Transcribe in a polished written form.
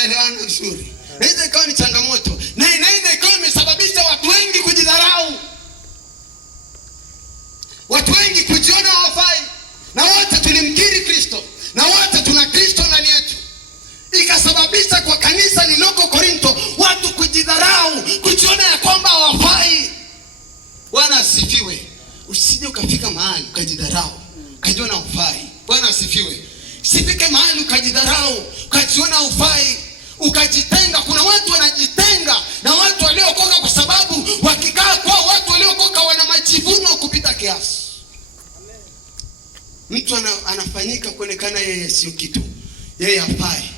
tunaelewana vizuri. Inaweza ikawa ni changamoto, na inaweza ikawa imesababisha watu wengi kujidharau, watu wengi kujiona hawafai. Na wote tulimkiri Kristo, na wote tuna Kristo ndani yetu. Ikasababisha kwa kanisa lililoko Korinto watu kujidharau, kujiona ya kwamba hawafai. Bwana asifiwe. Usije ukafika mahali ukajidharau, ukajiona hufai. Bwana asifiwe. Sifike mahali ukajidharau, ukajiona hufai, ukajitenga. Kuna watu wanajitenga na watu waliokoka kwa sababu wakikaa kwa watu waliokoka wana majivuno kupita kiasi. Mtu anafanyika kuonekana yeye sio kitu, yeye hafai.